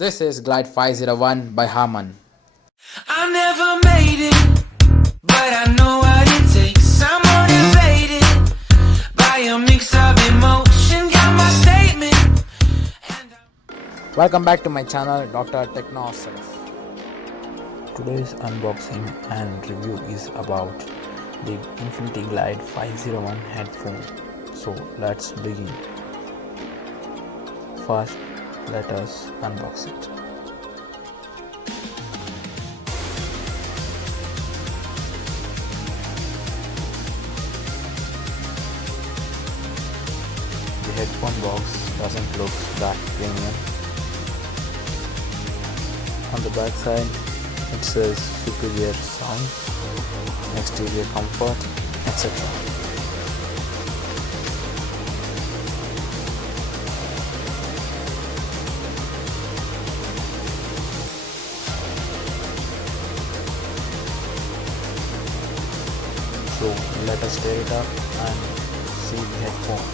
This is Glide 501 by Harman. I never made it, but I know what it takes. I'm motivated by a mix of emotion. Got my statement. Welcome back to my channel, Dr. Technosaurus. Today's unboxing and review is about the Infinity Glide 501 headphone. So let's begin. First, let us unbox it. The headphone box doesn't look that premium. On the back side it says superior sound, exterior comfort, etc. So let us tear it up and see the headphone.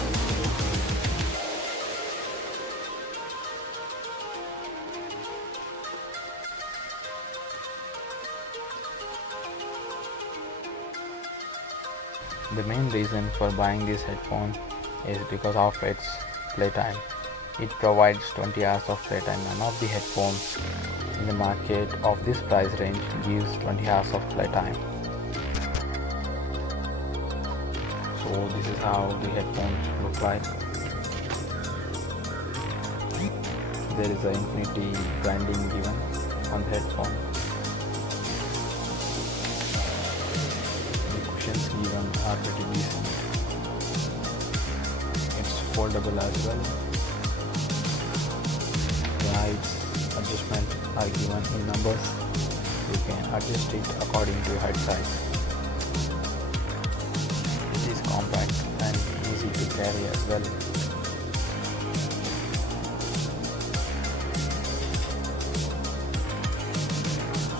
The main reason for buying this headphone is because of its playtime. It provides 20 hours of playtime. None of the headphones in the market of this price range gives 20 hours of playtime. So this is how the headphones look like. There is an Infinity branding given on the headphone. The cushions given are pretty decent. It's foldable as well. The height adjustment are given in numbers. You can adjust it according to your head size. It is compact and easy to carry as well.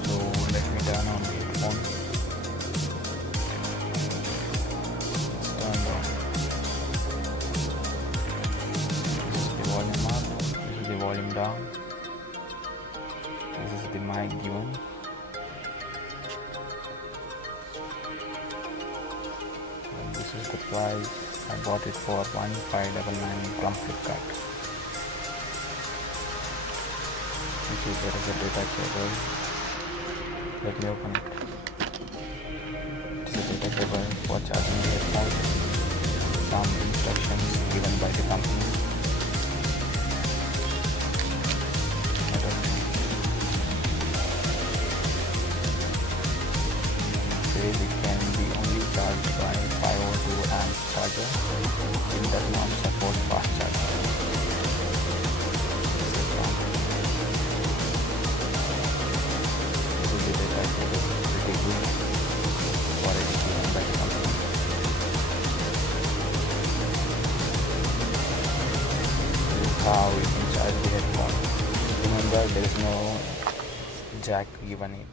So let me turn on the headphone. It's turned on. This is the volume up. This is the volume down. This is the mic given. This is the price. I bought it for 1599 from Flipkart. You see there is a data cable. Let me open it. It is a data cable for charging the headphone. Some instructions given by the company. It can be only charged by 502 amp charger. It does not support fast charging. This is the data cable, pretty good for it given by the company. This is how we can charge the headphone. Remember, there is no jack given it.